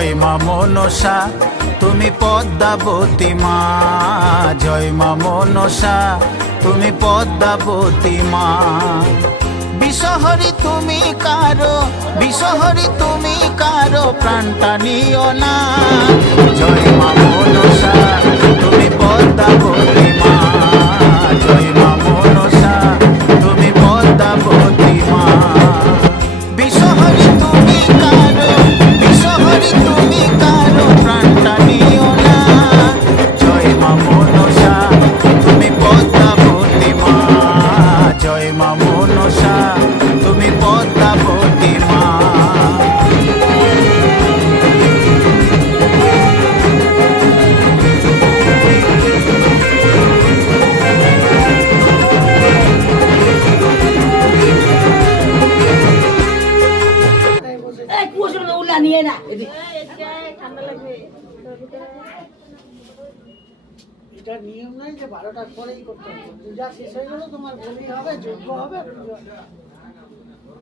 জয় মা মনসা তুমি পদ্মাবতী মা, জয় মা মনসা তুমি পদ্মাবতী মা। বিষহরি তুমি কারো, বিষহরি তুমি কারো প্রাণটা নিও না। জয় মা মনসা তুমি পদ্মাবতী মা, জয় মা মনসা তুমি পদ্মাবতী মা। বিষহরি তুমি কারো, বিষহরি তুমি কারো প্রাণটা নিও না। জয় মা মনসা তুমি পদ্মাবতী মা, জয় মা মনসা তুমি পদ্মাবতী মা। এটা নিয়ম নাই যে 12টার পরেই করতে হবে। পূজা শেষ হয়ে গেল, তোমার বলি হবে, যজ্ঞ হবে।